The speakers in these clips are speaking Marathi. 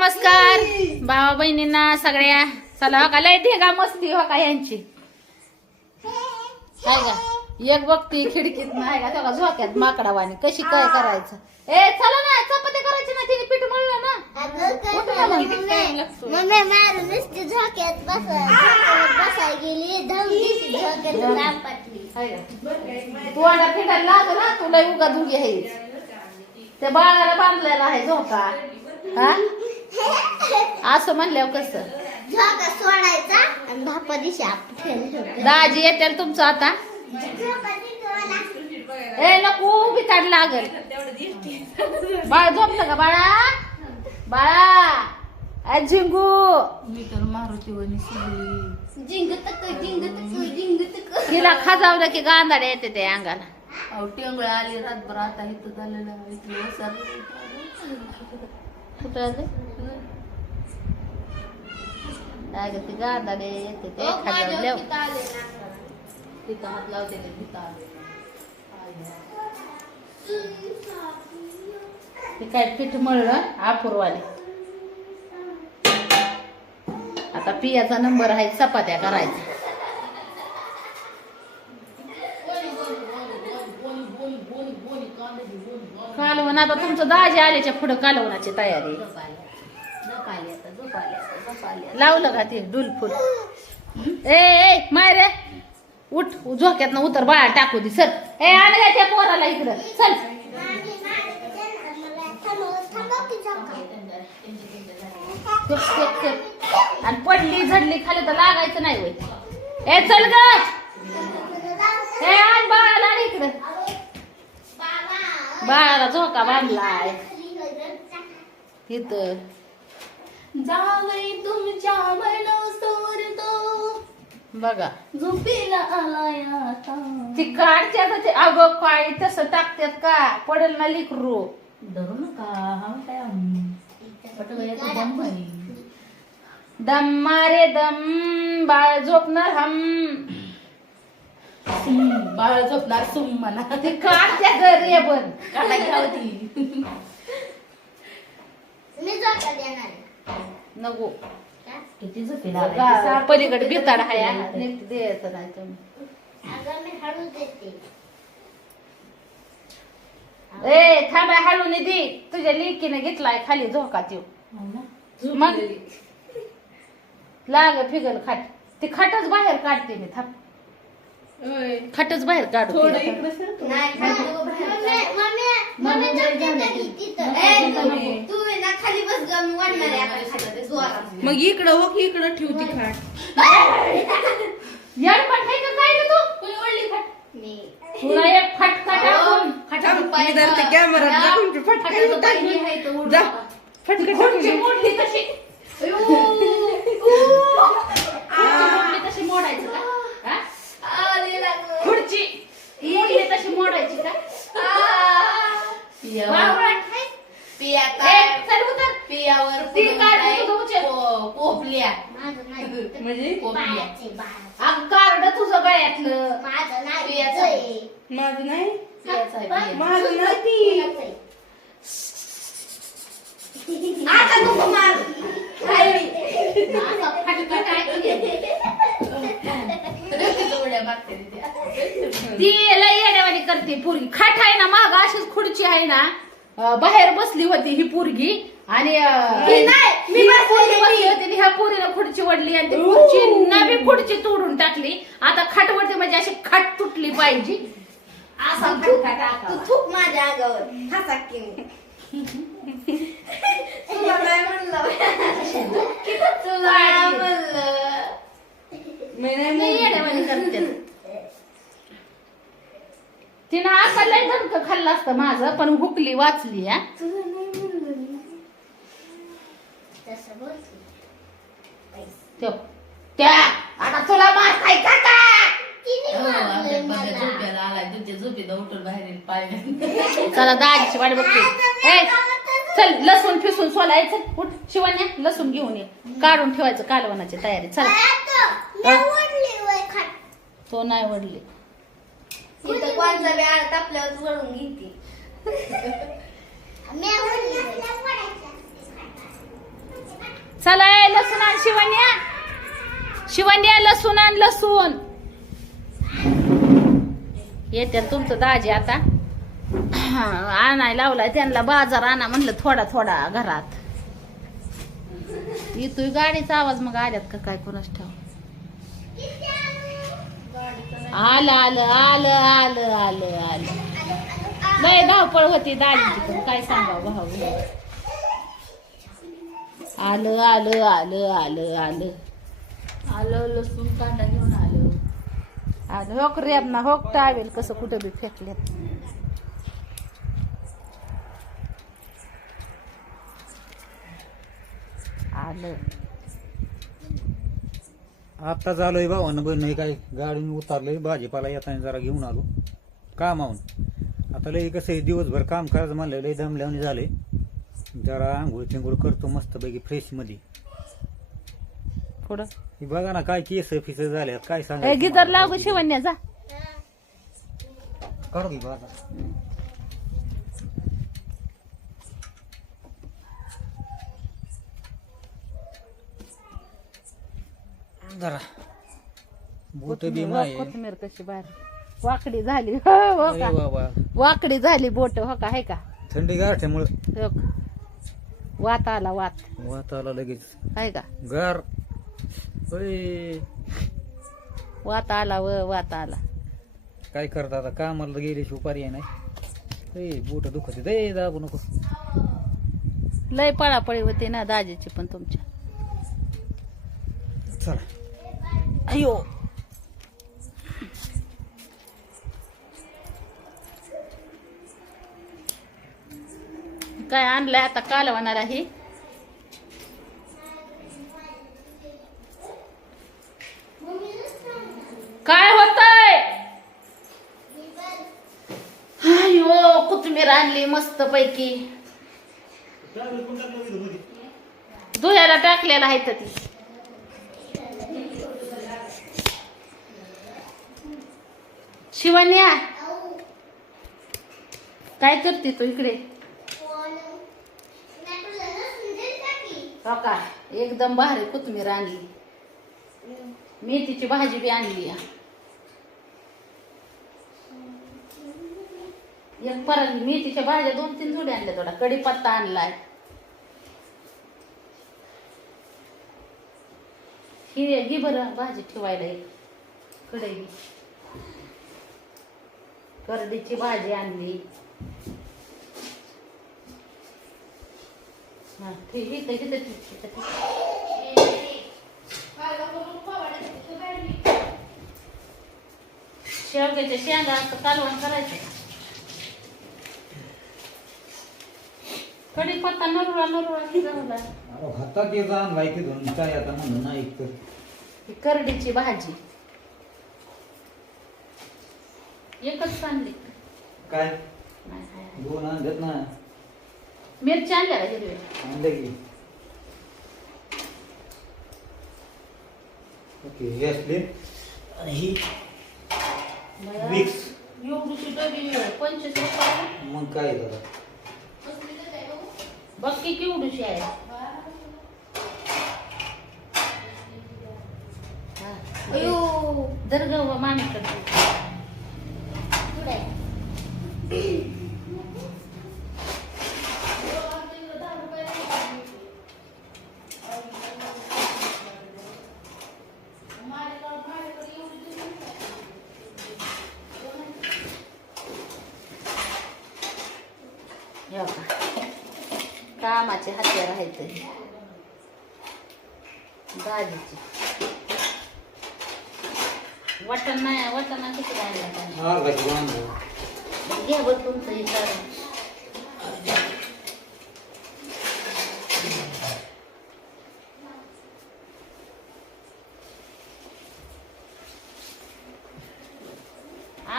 नमस्कार. भावा बहिणींना सगळ्या चला हो का? लय ढेगा मस्ती हो का यांची? काय का? एक बघती खिडकीत नाही का? तेव्हा झोक्यात माकडावानी. कशी काय करायचं? ए चला ना चपाती करायची ना तिने पीठ मळलं ना? मम्मी मारून नुसती झोक्यात बसाय गेली झोक्यात लांब हाय? तू आडा फिटायला लागल ना तुला उगा दुगी आहे त्या बाळाला बांधलेला आहे झोका. हा? असं म्हणल्यावर कसं? झोका सोडायचा आणि धापा दिशी आपल्याला दाजी येते तुमचं आता? ए नको उभी काढ लागल. बाळ झोपलं का बाळा? बाळा झिंगू. मी तर मारुती तिला खाजावलं की गांधाडे येते ते अंगाला. अहो टेंगळ आली रातभर आता इथं झालेलं आहे. इथं वसारलं. कुठं आलं? काय गं ते येते ते तिथं हात लावते ते तिथं आले. ते काय पीठ मळलं? अपूर्वाने आता पियाचा नंबर आहे चपात्या करायचा कालवण आता तुमचं दाजी आल्याच्या पुढं कालवणाची तयारी झोप आल्या. झोप आली आता, झोप आली आता, झोप आली आता. लावलं का ते डुलफुल ए ए माय रे. उठ झोक्यात उतर बाळा टाकू दे सर ए आण ग त्या पोराला इकडं. चल. आणि पडली झडली खाली तर लागायचं नाही वय ए चल ग. ए आण बाळाला इकडं. बाळाला झोका बांधलाय. इथं. जावई तुमच्या मनसोर तो बघा. झोपेला आलाय आता. ती काढत्यात ते. अगं काय तसं टाकत्यात का? पडेल ना लिकरू. धरू नका. हा काय आम्ही. दम. दम मारे दम बाळ झोपणार हम. सुम, बाळ झोपणार सुम म्हणा. ती काढत्या ग रे पण. काटा घ्यावती मी झोका देणार. नको. किती. गा- पलीकडे बिताड हाय नीट द्यायचं नाही तुम्ही अगं मी हळू देते. ए थांबा हळून दे. तुझ्या लिकीने घेतलाय खाली झोका त्यो हो? मग? लाग फिगल खाट. ती खाटच बाहेर काढते मी थांब. खाटच बाहेर काढू मम्मी तिथं. ए, तू- तू आहे ना खाली बस ग मी वाढणार आहे आता खाली जोरात. मग इकडं हो की इकडं ठेवती खाट. का काय ग तू? कोणी ओढली खाट? मी. तुला एक फटका टाकून थांब, मी धरते camera. हा, तुमची फटका फटका येऊन बाई हे आहे तो उडू जा. नका. फटका खुर्ची मोडली तशी? अयो, ऊ. खुर्ची मोडली तशी मोडायचं का? हा? आले लागलं. खुर्ची. मोडली तशी मोडायची का? पियावर नाही. म्हणजे? अगं कार्ड तुझं गळ्यातलं. माझं नाही. माझं नाही. माझं नाही. ती आता नको मार फटका टाकून. तिथं उड्या मारते तिथे. ती पोरगी खाट आहे ना माग अशीच खुर्ची आहे ना अं, बाहेर बसली होती ही पोरगी. आणि अं, ही नाही, मी ही बसलेली पोरगी बसली होती आणि ह्या पोरीनं खुर्ची ओढली आणि ती खुर्ची नवी खुर्ची तोडून टाकली. आता खाट वरती म्हणजे अशी खाट तुटली पाहिजे. असा तू थूक माझ्या अंगावर. हसा की मी. तुला काय म्हणलं? तुला म्हणलं. मी नाही येड्यावानी करते. तिनं आता लय धमक खाल्लं असतं माझं पण हुकली वाचली हा. त्यो. त्या आता तुला मारताय का काय? हो, झोपेला आलाय उठून बाहेर पाय चला दाजीची वाट बघते. ए चल लसूण फिसून सोलायचं उठ. शिवण्या लसूण घेऊन ये. काढून ठेवायचं कालवणाची तयारी. चला. आता, मी ओढली वय खाट. तो नाही वडली इथं कोणचा बी तापल्यावर वळून घेते. चला ए, लसूण आण शिवण्या. शिवण्या लसूण आण लसूण. येते तुमचं दाजी आता. आणाय लावलाय त्यांना बाजार आणा म्हणलं थोडा थोडा घरात. येतोय गाडीचा आवाज मग आल्यात का काय कोणाच ठेव आलं आलं आलं आलं आलं आलं. लय धावपळ होती दाजीची पण काय सांगावं भाऊ? आलं आलं आलं आलं आलं. आलं लसूण कांदा घेऊन आलं. आलं. होक रेब ना होक टावेल कसं कुठं बी फेकल्यात. आलं. आता झालोय भावानं बहिण नाही काय गाडी उतारलोय भाजीपाला येताना जरा घेऊन आलो. कामावून. आता लय कसं आहे दिवसभर काम करायचं म्हणलं लय दमल्याने झाले जरा आंघोळ चिंघोळ करतो मस्तपैकी फ्रेशमध्ये. पुढं? हे बघा ना काय केस फिस झाले काय सांगायचं गिजर लाव ग शिवण्या जा. काढू की बाजार जरा. बोट माय कोथिंबीर कशी बाहेर. वाकडी झाली हो हो अरे का? बाबा वाकडी झाली बोट हो का आहे का? थंडी गारठ्यामुळं. हो का? वात आला वात. वात आला लगेच. आहे का? गार. वात आला व वात आला. काय करता आता? कामाला गेले पर्याय नाही ए बोट दुखत दे दाबू नको. लय पळापळी होते ना दाजीची पण तुमच्या. चला. अयो काय आणलंय आता? कालवणार आहे. काय होतय? अयो कोथिंबीर आणली मस्त पैकी धुयाला टाकलेला आहे ती. शिवान्या काय करते तू इकडे? हो का? एकदम भारी कोथमीर आणली. मेथीची भाजी बी आणली. या. एक परत मेथीच्या भाज्या दोन तीन जोडी आणल्या थोडा. कढीपत्ता आणलाय. ही घे बरं भाजी ठेवायला एक. कढई करडीची भाजी आणली. शेवग्याच्या शेंगा असं कालवण करायचं का? कढीपत्ता नरुळा नरुळा शिजवला अहो, हातात येत आणलाय तिथून. काय आता म्हणून नाही ही करडीची भाजी. एकच आणली काय. दोन आणतात ना. मिरची आणल्या का हिरव्या? आणलं की. ओके हे असले. आणि ही मिक्स एवढीची डबी पंचवीस रुपये मग काय झालं बघ? की केवढीशी आहे? हा. अयो धर ग मामीकडे Thank you.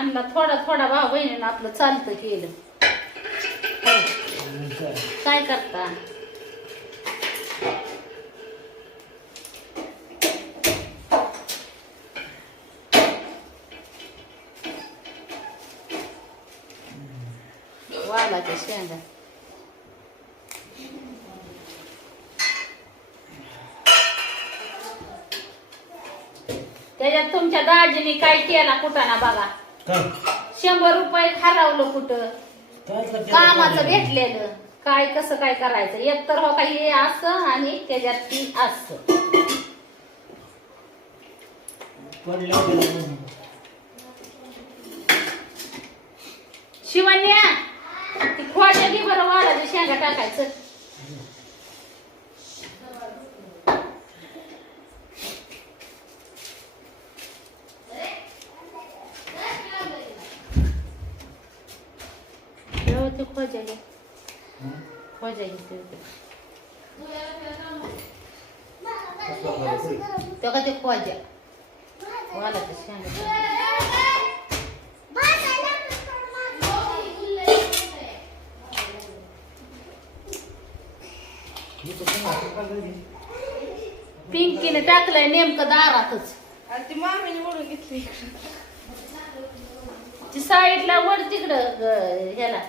आणला थोडा थोडा भाव बहिणीनं आपलं चालतं केलं. काय करता? वालाच्या शेंगा. त्याच्यात तुमच्या दाजीने काय केला कुठं ना बघा. काय? शंभर रुपये हरवलं कुठं? काय कामाचं भेटलेलं. काय कसं काय करायचं? एक तर हो काही हे असं आणि त्याच्यात ती असं. शिवण्या ती खोड्या घे बरं वाढायचं शेंगा टाकायचं ठेव ते घे खोज्या घे ठेव ते. तेव्हा ते खोज्या वाढायचं शेंगा पिंकीने टाकलंय नेमकं दारातच आणि ती मामीने ओढून घेतली ती साईडला वर तिकडं ग- ह्याला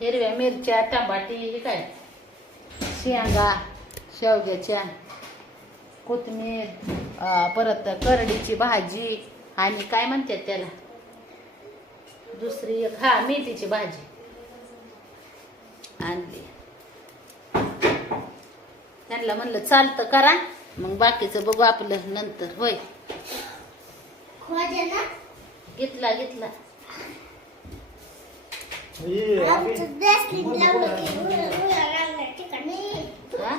हिरव्या मिरच्या टमाटी हे काय? शेंगा शेवग्याच्या कोथमीर परत करडीची भाजी आणि काय म्हणतात त्याला? दुसरी एक हा मेथीची भाजी. आणली. त्यांना म्हणलं चालतं करा मग बाकीचं बघू आपलं नंतर होय. घेतला घेतला आमचं बेसलीन लावलं की मुलं हा?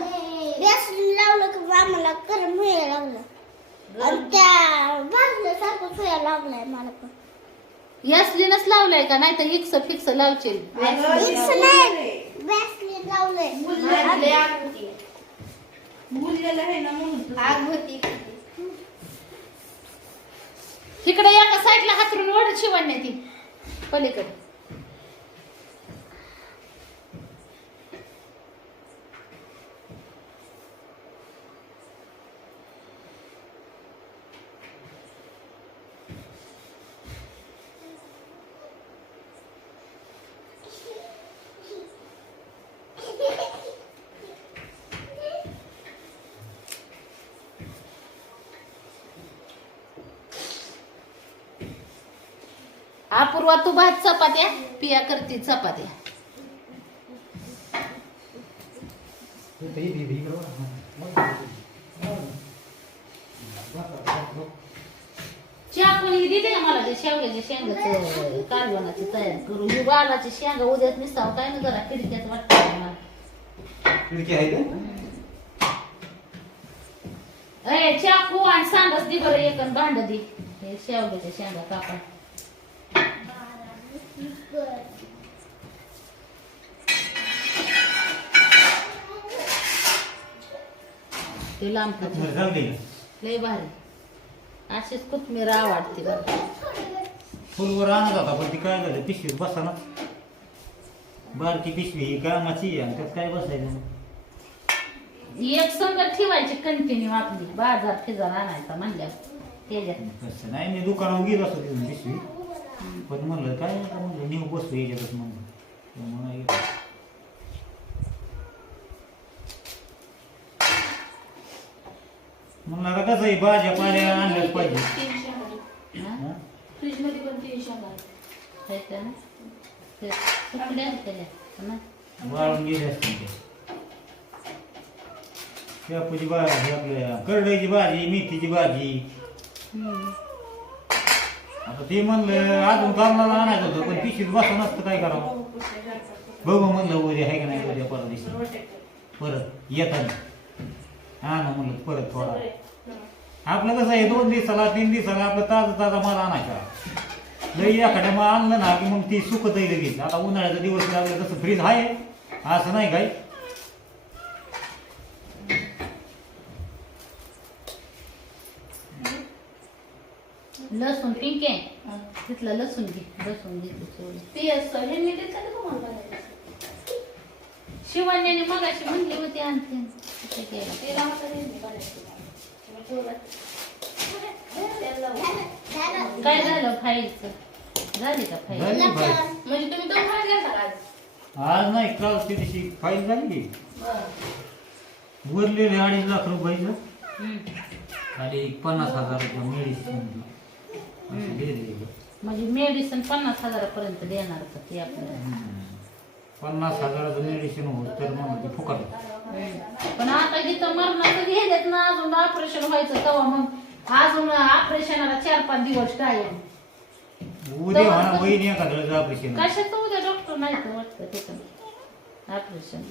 व्हायला लागलं आणि त्या भाजल्यासारखं व्हायला लागलंय मला पण यासलीनच लावलाय का। नाही तर इक्स फिक्स लावशील नाही लावलंय भुललेलं आहे ना म्हणून आग होती तिकडे एका साईडला हातरून ओढत शिवण्या ती पलीकडे. अपूर्वा तू भात चपात्या? पिया करते चपात्या. दिली का मला ते शेवग्याच्या शेंगाचं तयारी करून. ही शेंगा उद्याच काय ना जरा खिडक्यात वाटतं मला. खिडकी आहे का? अय चाकू आणि सांडच दे बरं एक आणि भांड दे. हे शेवग्याच्या शेंगा कापा. ते लांब लय भारी. अशीच कोथमीर आवडते फुलवर आणत होता पण ती काय झालं? पिशवीत बसा ना. बारकी पिशवी ही कामाची आहे आणि त्यात काय बसायचं? एक संगत ठेवायची कंटिन्यू आपली. बाजार फिजार आणायचा म्हणल्या त्याच्यात तसं नाही मी दुकानावर गेलो असतो तिथून पिशवी. पण म्हणलं काय म्हणलं नेऊ बसतो याच्यातच म्हणलं. म्हणलं आता कसं आहे भाज्या पाल्या आणल्याच पाहिजे. हा? फ्रीजमध्ये पण वाळून गेले असतील ते. शेपूची भाजी आपल्या करडईची भाजी मेथीची भाजी. आता ते म्हणलं अजून कामाला आणायचं होतं पण पिशवीत बसून असतं काय करावं? बघू म्हणलं उद्या आहे का नाही उद्या परत दिवशी परत येताना. आणू म्हणलं परत थोडा. आपलं कसं आहे दोन दिवसाला तीन दिवसाला आपलं ताजा ताजा माल आणायचा. लई एखाद्या मग आणलं ना की मग ती सुकत लगेच. आता उन्हाळ्याचा दिवस लागला तसं फ्रीज आहे. असं नाही काय लसूण पिंके तिथलं लसूण घे लसूण सोडून ती असं हे मी देत का तुम्हाला? शिवण्याने मगाशी म्हणली होती आणते. तिला होतं हे मी. काय झालं फाईलचं झाली का फाईल झाली फाईल. म्हणजे तुम्ही दोन का आज आज नाही काल त्या दिवशी फाईल झाली. उरलेले अडीच लाख रुपयाचं हम्म. आणि पन्नास हजार रुपये मेडिसिन असं. म्हणजे मेडिसिन पन्नास हजारापर्यंत देणार का ते आपल्याला. पन्नास हजाराचं मेडिसिन होत तर मग फुकट. पण आता जिथं मरणाचं गेलेत ना अजून ऑपरेशन व्हायचं तेव्हा मग अजून ऑपरेशनाला चार पाच दिवस टाइम उद्या म्हणा बहीण एखाद्याचं ऑपरेशन कशाचं उद्या डॉक्टर नाही तर वाटतं तिथं ऑपरेशन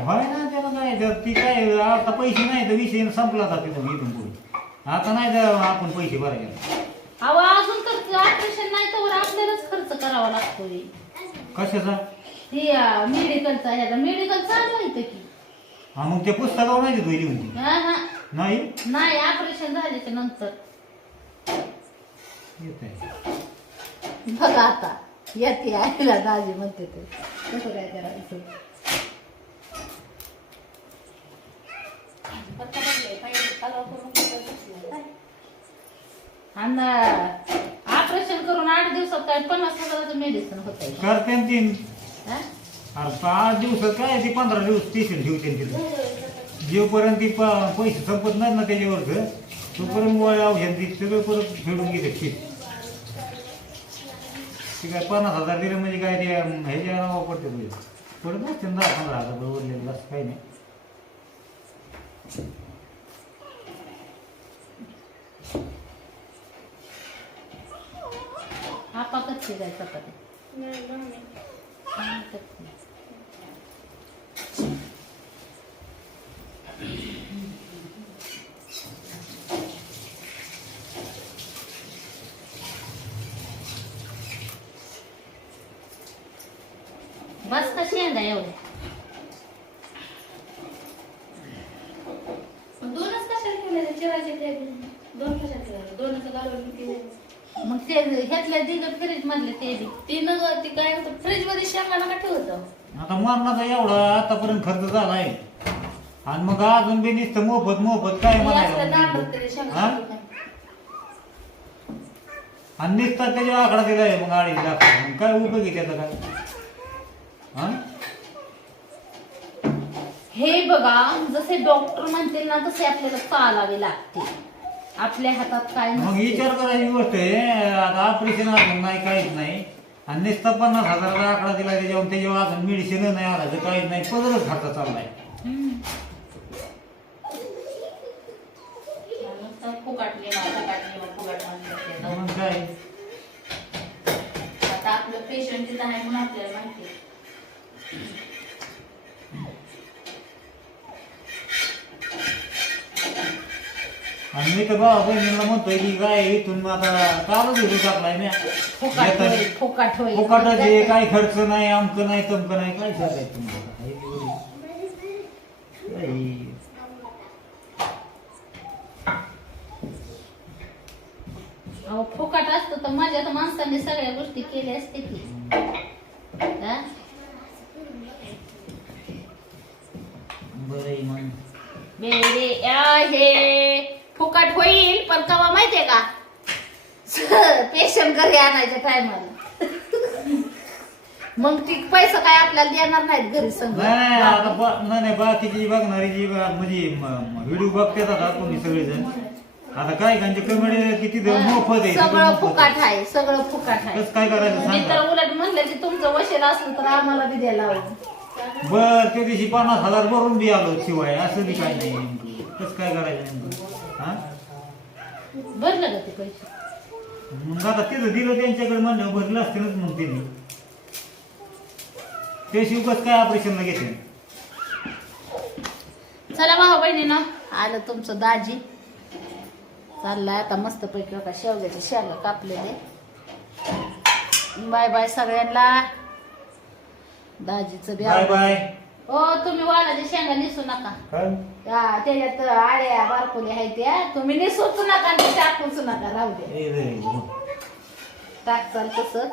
होय ना त्याला काय तर ती काय आता पैसे नाही तर विषय संपला तिथं इथून पुढे. आता नाही तर आपण पैसे भरायचे अहो अजून तर ऑपरेशन नाही तर आपल्यालाच खर्च करावा लागतोय. कशाचा? हे मेडिकलचा ह्याचा. मेडिकल चालू आहे की. हा मग त्या पुस्तकावर नाही देतो लिहून ती हा, हा. नाही? नाही ऑपरेशन झाल्याच्यानंतर. येत आहे बघा आता. येते आईला दाजी म्हणते ते. कसं काय करायचं? पत्ता बदलाय, पाहिजे खालाव करून? आणि ऑपरेशन करून आठ दिवसात काय पन्नास हजाराचं मेडिसिन होत करते ना तीन. अरे पाच दिवसात काय ते पंधरा दिवस स्टेशन ठेवते तिथं. जेवपर्यंत ती प- पैसे संपत नाही ना त्याच्यावरचं तोपर्यंत वय औषध ती सगळं परत फेडून घेते शीट ते काय पन्नास हजार दिले म्हणजे काय ते अं, ह्याच्या नावा पडते तुझे पडत नसते ना दहा पंधरा हजार उरलेलं असं काही नाही. आपा कच्ची जाय चपाती नाही, नाही. हा, कच्ची. बस कशी यंदा एवढे दोनच कशाला केले चिराचे ते दोन कशाला केले दोनच घालून केले मग ते घेतल्या दिलं फ्रीज मधले ते बी. तीन ती काय होतं फ्रीजमध्ये शेंगाला का ठेवतं. आता मरणाचा एवढा आतापर्यंत खर्च झालाय. आणि मग अजून बी नुसतं मोफत मोफत काय असलं शेंगा हा? नाही. आणि नुसता त्याच्या आकडा दिलाय मग अडीच लाख मग काय उपयोग आहे त्याचा काय? हा? हे बघा जसे डॉक्टर म्हणतील ना तसे आपल्याला चालावे लागते आपल्या हातात काय मग नसते. विचार करायची गोष्ट आहे आता ऑपरेशन अजून नाही काहीच नाही आणि नुसता पन्नास हजाराचा आकडा दिला त्याच्यावर त्याच्यावर अजून मेडिसिन नाही आलं तर काहीच नाही पदरच खर्च चाललाय. नुसतं फुकाट. मग काय आता आपलं पेशंट तिथं आहे म्हणून आपल्याला माहिती मी तर बाबा बहिणीला म्हणतोय की काय इथून आता कालच घेऊन टाकलाय मी फुकाट फुकाट फुकटाचे काय खर्च नाही आमक नाही तमक नाही काय सांगायचं तुम्हाला काही- अहो फुकाट असतं तर माझ्या तर माणसाने सगळ्या गोष्टी केल्या असते की हा? बरं आहे मग बेरे आहे फुकट होईल पण कवा माहितीये का पेशंट घरी आणायच्या टायमाला मग ती पैसा काय आपल्याला देणार नाहीत घरी संग. नाही आता बा- नाही नाही बाकीची बघणारी जी बा- म्हणजे व्हिडिओ बघतात आता कोणी सगळेजण. आता काय त्यांचे कमेडी किती द- मोफत आहे सगळं मोफत फुकाट आहे. आहे सगळं फुकाट आहे. कसं काय करायचं मी सांगा. तर उलट म्हणलं की तुमचं वशील असलं तर आम्हाला बी द्यायला बर त्या दिवशी पन्नास हजार भरून बी आलो शिवाय असं बी काय नाही. कसं काय करायचं नेमकं? हा? भरलं का ते पैसे. मग आता तिथं दिलं त्यांच्याकडे म्हणलं भरलं असतं मग त्यांनी ते शिवकच काय ऑपरेशनला घेते? चला भाऊ बहिणीनं आलं तुमचं दाजी. चाललंय आता मस्त पैकी बघा शेवग्याचे शेंगा कापलेले. बाय बाय सगळ्यांना. दाजीचं बी बाय. बाय. ओ तुम्ही वालाच्या शेंगा निसू नका. काय? हा, त्याच्यात आड्या बारकोल्या आहेत त्या. तुम्ही निसूच नका आणि टाकूच नका राहू दे. रे, हो. टाकचाल तसंच.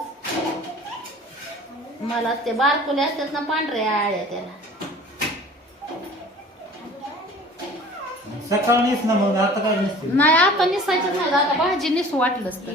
मला ते बारकुले असतात ना पांढऱ्या आळ्या त्याला. सकाळ नेस ना मग आता काय नसते नाही आता निसायचं नाही आता भाजी निसू वाटलंच तर.